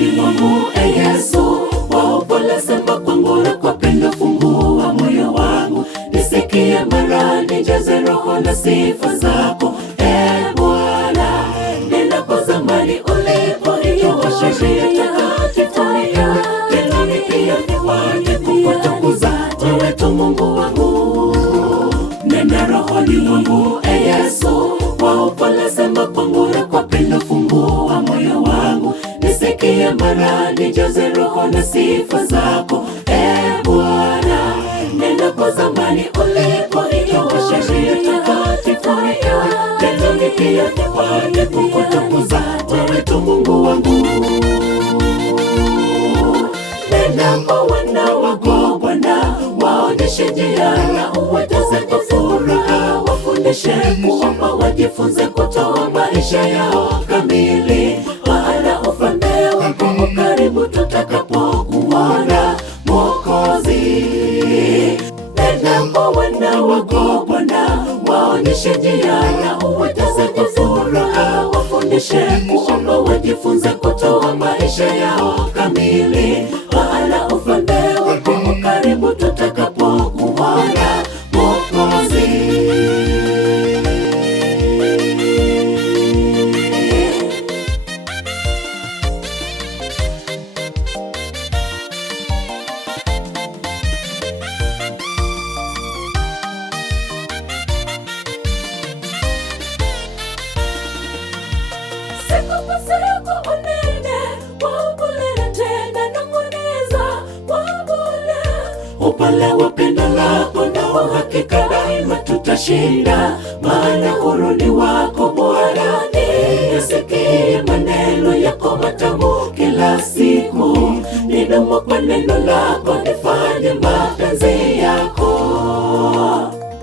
rohoni mwangu, Yesu, kwa upole sema kwangu na kwa pendo fungua moyo wangu, nisikie mara nijaze roho na sifa zako, Bwana. Ninapozamani ulipoiwa sheria takatifu, tena pia niwaje kukutukuza wewe tu Mungu wangu. Nena rohoni mwangu, Yesu, kwa upole sema kwangu na kwa pendo fungua moyo wangu, nisikie mara nijaze roho na sifa zako, Bwana. Ninapozamani ulipoiwa sheria takatifu, tena pia niwaje kukutukuza wewe tu Mungu wangu. Nena kwa wana wako Bwana, waonyeshe njia na uwajaze kwa furaha, wafundishe kuomba, wajifunze kutoa maisha yao kamili, maana ufalme wako karibu tutakapokuona Mwokozi. Nena kwa wana wako Bwana, waonyeshe njia na uwajaze kwa furaha, wafundishe kuomba, wajifunze kutoa maisha yao kamili, maana ufalme wako karibu tutakapokuona Mwokozi. Upole wa pendo lako na uhakika daima tutashinda, maana huruni wako Bwana. Nisikie maneno yako matamu kila siku, nidumu kwa neno lako, nifanye mapenzi yako.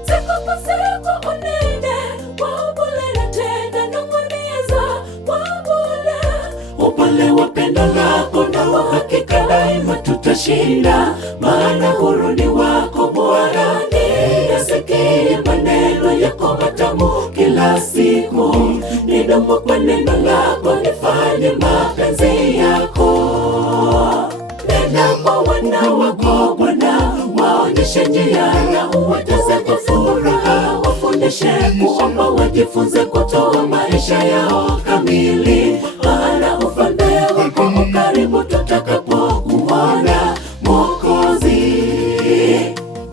Siku kwa siku unene kwa upole na tena nong'oneza kwa upole. Upole wa pendo lako na uhakika daima tutashinda, maana huruni wako Bwana. Nisikie maneno yako matamu kila siku, nidumu kwa neno lako, nifanye mapenzi yako. Nena kwa wana wako Bwana, waonyeshe njia na uwajaze kwa furaha, wafundishe kuomba, wajifunze kutoa maisha yao kamili, maana ufalme wako karibu tutakapokuona Mwokozi.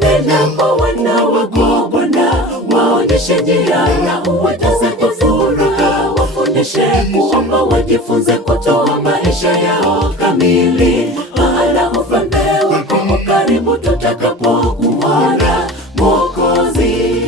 Nena kwa wana wako Bwana, waonyeshe njia na uwajaze kwa furaha, wafundishe kuomba, wajifunze kutoa maisha yao kamili, maana ufalme wako karibu tutakapokuona Mwokozi.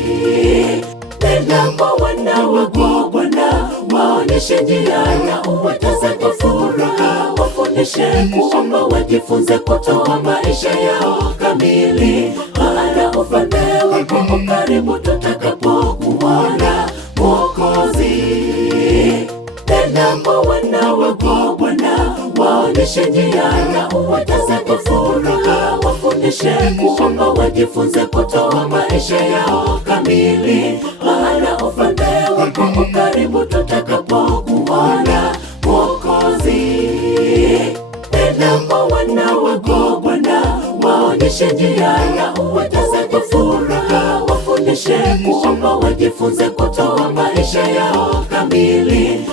Nena kwa wana wako Bwana, waonyeshe njia na uwajaze kwa furaha, wafundishe kuomba, wajifunze kutoa maisha yao kamili, maana ufalme wako karibu tutakapokuona Mwokozi. Nena kwa wana wako Bwana, waonyeshe njia na uwajaze kwa furaha, wafundishe kuomba, wajifunze kutoa maisha yao kamili, maana ufalme wako karibu tutakapokuona Mwokozi. Nena kwa wana wako Bwana, waonyeshe njia na uwajaze kwa furaha, wafundishe kuomba, wajifunze kutoa maisha yao kamili,